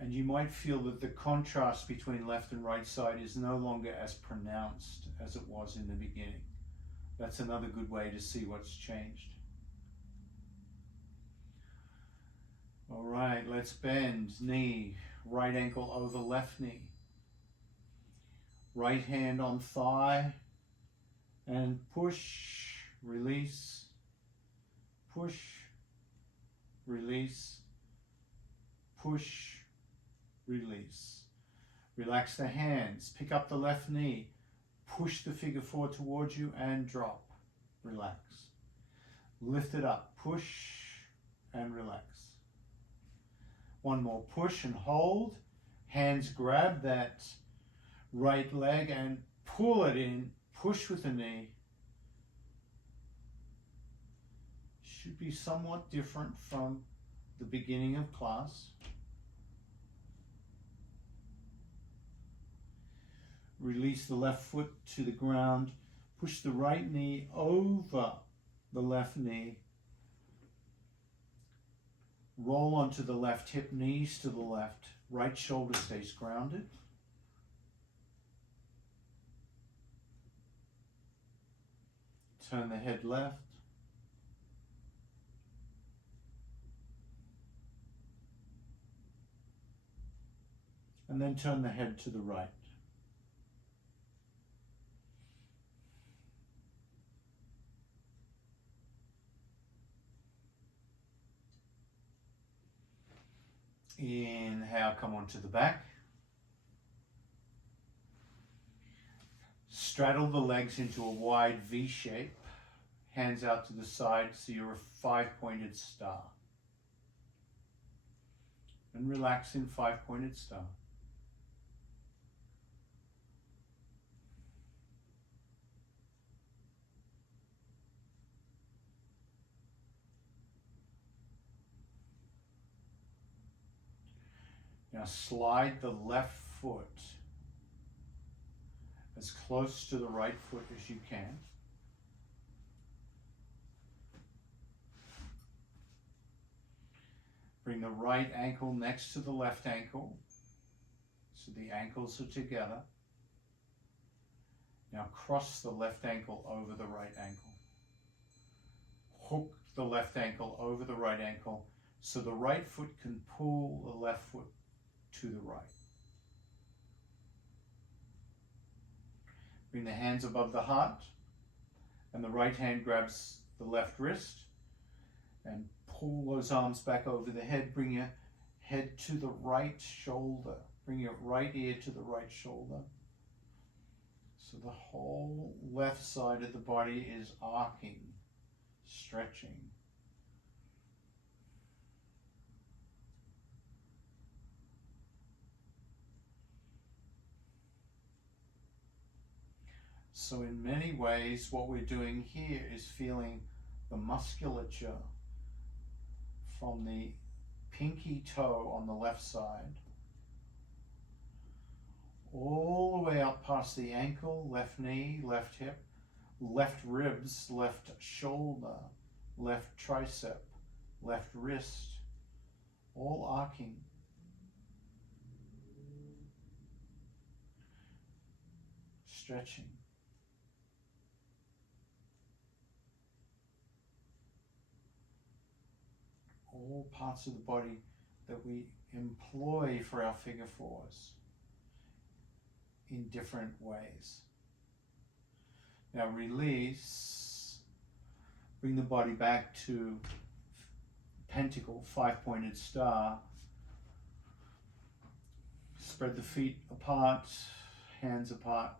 And you might feel that the contrast between left and right side is no longer as pronounced as it was in the beginning. That's another good way to see what's changed. All right, let's bend knee, right ankle over left knee. Right hand on thigh and push, release, push, release, push, release. Relax the hands, pick up the left knee, push the figure four towards you and drop, relax. Lift it up, push and relax. One more, push and hold, hands grab that right leg and pull it in, push with the knee. Should be somewhat different from the beginning of class. Release the left foot to the ground, push the right knee over the left knee. Roll onto the left hip, knees to the left, right shoulder stays grounded. Turn the head left. And then turn the head to the right. Inhale, come onto the back. Straddle the legs into a wide V shape. Hands out to the side so you're a five-pointed star. And relax in five-pointed star. Now slide the left foot as close to the right foot as you can. Bring the right ankle next to the left ankle, so the ankles are together. Now cross the left ankle over the right ankle. Hook the left ankle over the right ankle, so the right foot can pull the left foot to the right. Bring the hands above the heart, and the right hand grabs the left wrist, and pull those arms back over the head. Bring your head to the right shoulder. Bring your right ear to the right shoulder. So the whole left side of the body is arcing, stretching. So in many ways, what we're doing here is feeling the musculature from the pinky toe on the left side, all the way up past the ankle, left knee, left hip, left ribs, left shoulder, left tricep, left wrist, all arcing. Stretching. All parts of the body that we employ for our figure fours in different ways. Now release, bring the body back to pentacle, five-pointed star. Spread the feet apart, hands apart.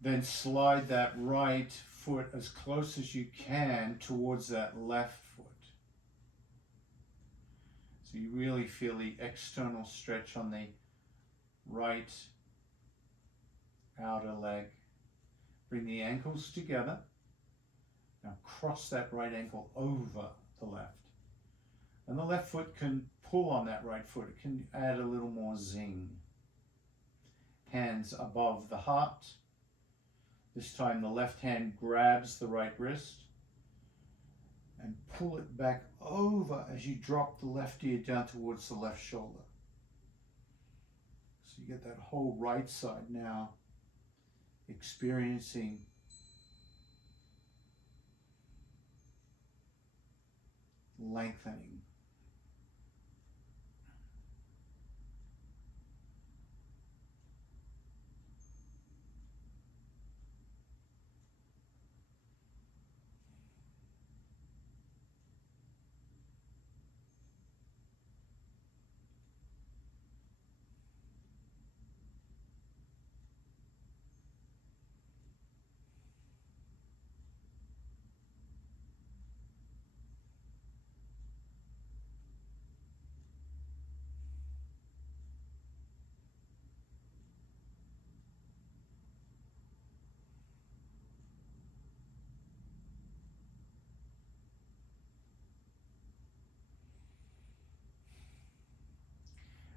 Then slide that right foot as close as you can towards that left foot. So you really feel the external stretch on the right outer leg. Bring the ankles together. Now cross that right ankle over the left. And the left foot can pull on that right foot. It can add a little more zing. Hands above the heart. This time the left hand grabs the right wrist and pull it back over as you drop the left ear down towards the left shoulder. So you get that whole right side now experiencing lengthening.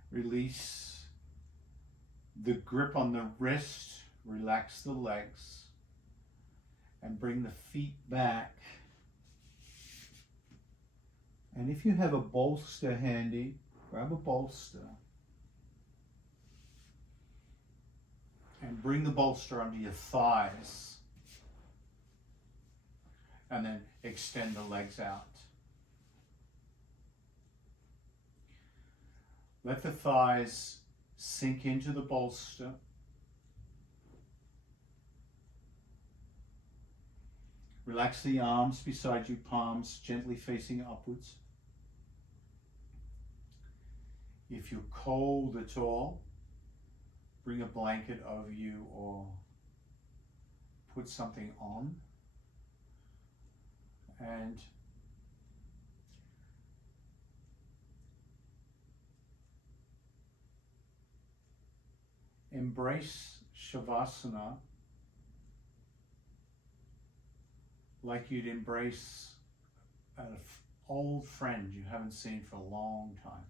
Release the grip on the wrist, relax the legs, and bring the feet back. And if you have a bolster handy, grab a bolster and bring the bolster under your thighs, and then extend the legs out. Let the thighs sink into the bolster. Relax the arms beside you, palms gently facing upwards. If you're cold at all, bring a blanket over you or put something on. And embrace Shavasana like you'd embrace an old friend you haven't seen for a long time.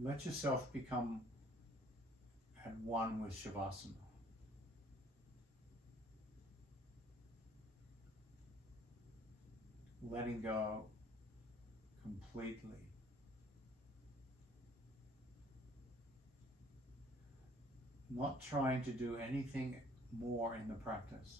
Let yourself become at one with Shavasana. Letting go completely. Not trying to do anything more in the practice.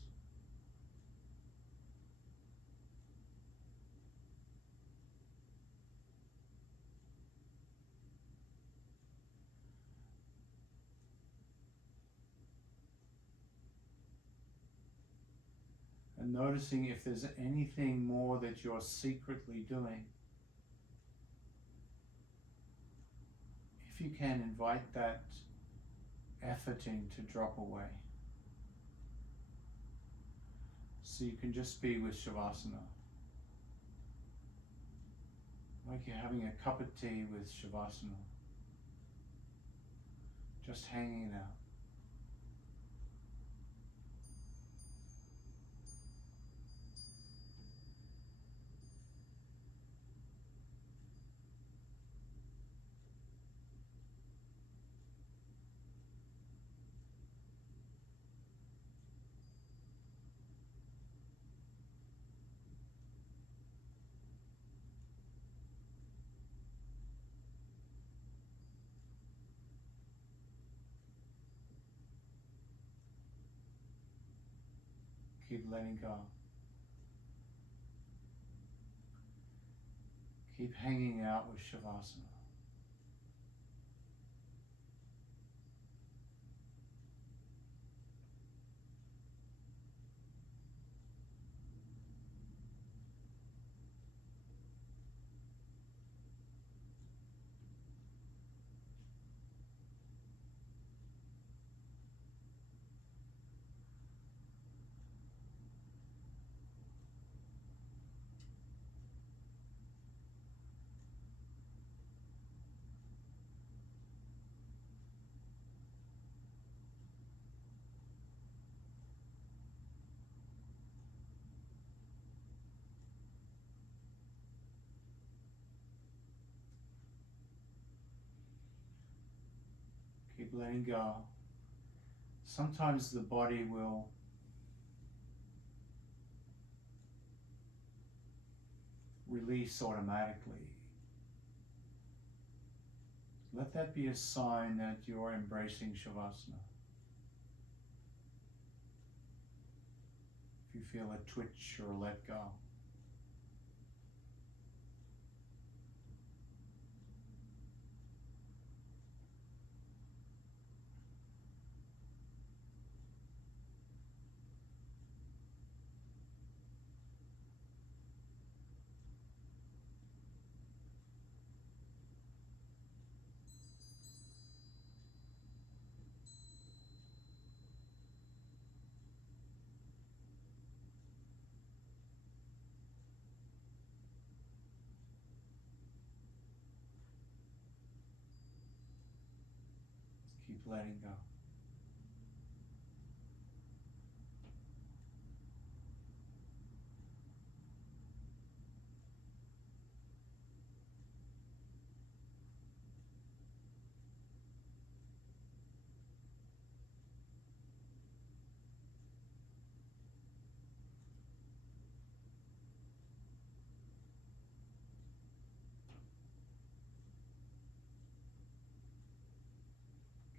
And noticing if there's anything more that you're secretly doing. If you can, invite that efforting to drop away. So you can just be with Shavasana. Like you're having a cup of tea with Shavasana. Just hanging it out. Keep letting go. Keep hanging out with Shavasana. Keep letting go. Sometimes the body will release automatically. Let that be a sign that you're embracing Shavasana. If you feel a twitch or let go. Keep letting go.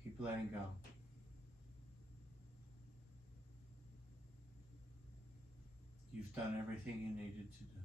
Keep letting go. You've done everything you needed to do.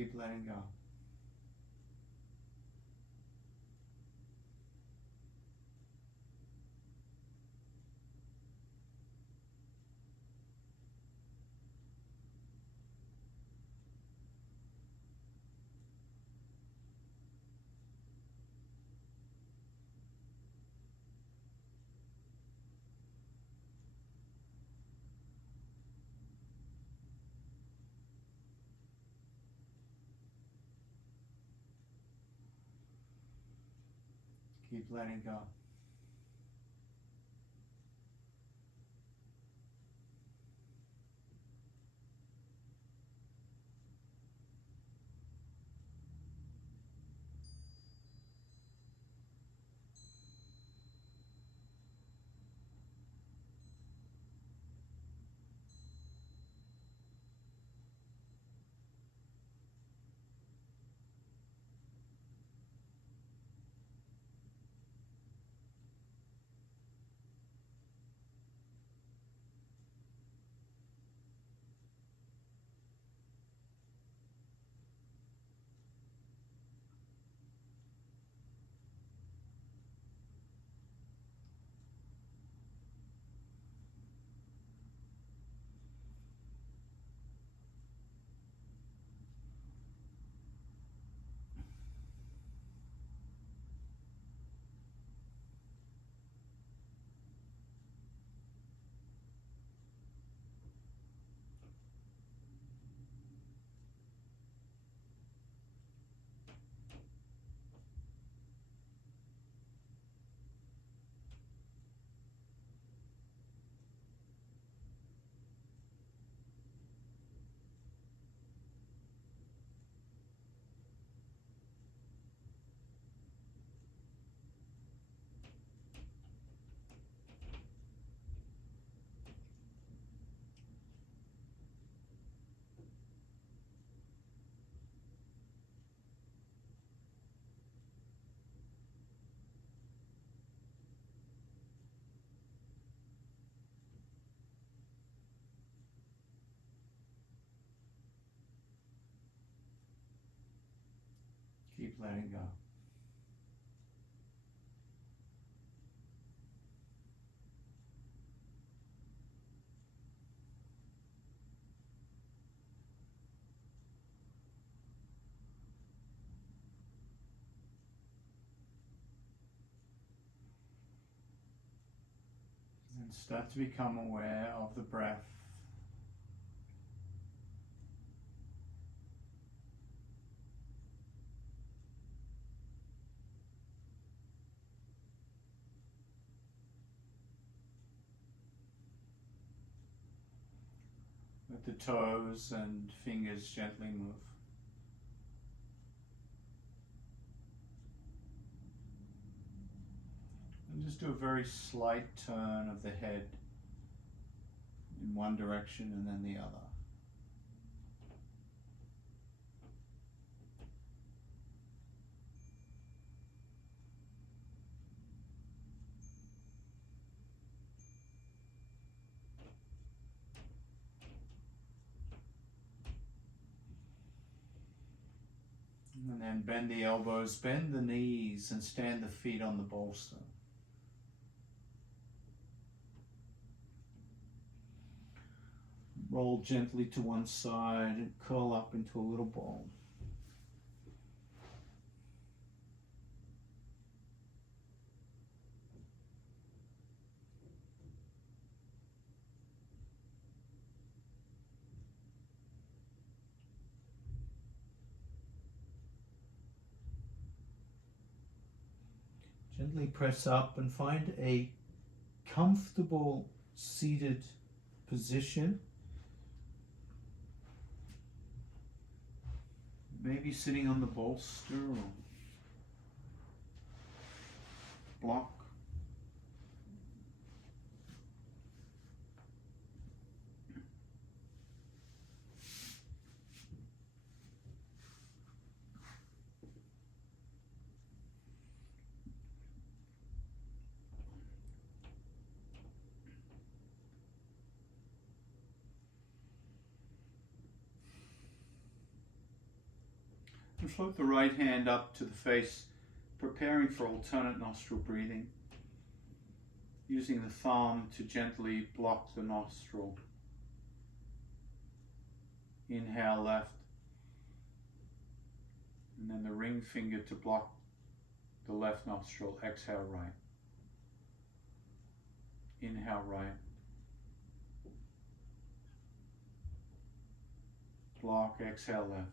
Keep letting go. Keep letting go. Keep letting go. And start to become aware of the breath. Let the toes and fingers gently move. And just do a very slight turn of the head in one direction and then the other. And then bend the elbows, bend the knees, and stand the feet on the bolster. Roll gently to one side and curl up into a little ball. Gently press up and find a comfortable seated position. Maybe sitting on the bolster or block. And float the right hand up to the face, preparing for alternate nostril breathing, using the thumb to gently block the nostril. Inhale left, and then the ring finger to block the left nostril. Exhale right. Inhale right. Block, exhale left.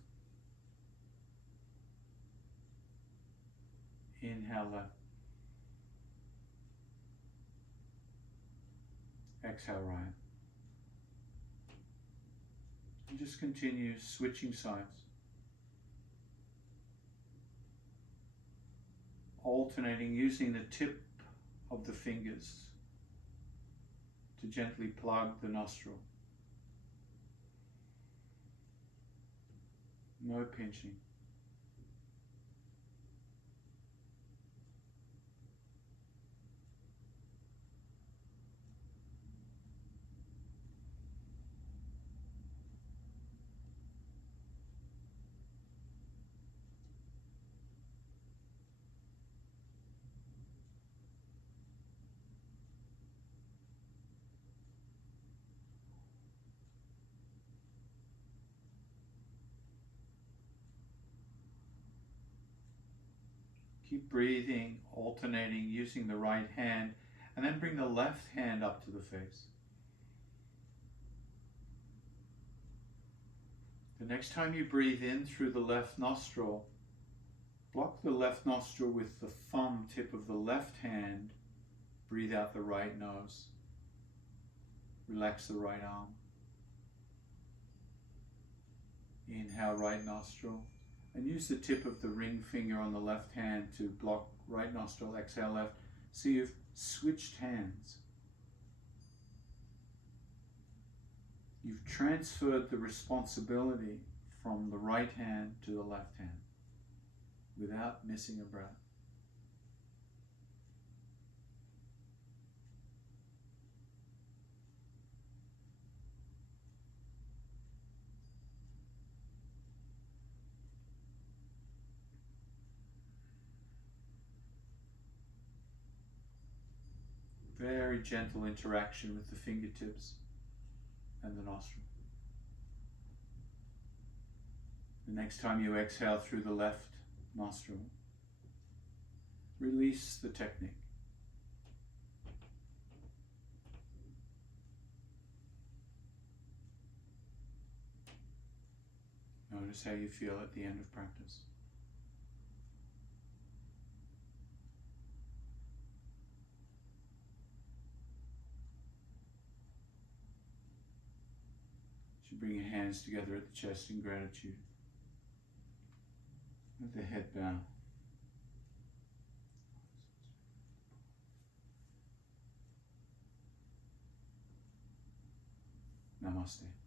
Inhale left. Exhale right. And just continue switching sides. Alternating, using the tip of the fingers to gently plug the nostril. No pinching. Keep breathing, alternating, using the right hand, and then bring the left hand up to the face. The next time you breathe in through the left nostril, block the left nostril with the thumb tip of the left hand. Breathe out the right nose. Relax the right arm. Inhale right nostril. And use the tip of the ring finger on the left hand to block right nostril. Exhale left. So you've switched hands. You've transferred the responsibility from the right hand to the left hand without missing a breath. Very gentle interaction with the fingertips and the nostril. The next time you exhale through the left nostril, release the technique. Notice how you feel at the end of practice. You bring your hands together at the chest in gratitude. Let the head bow. Namaste.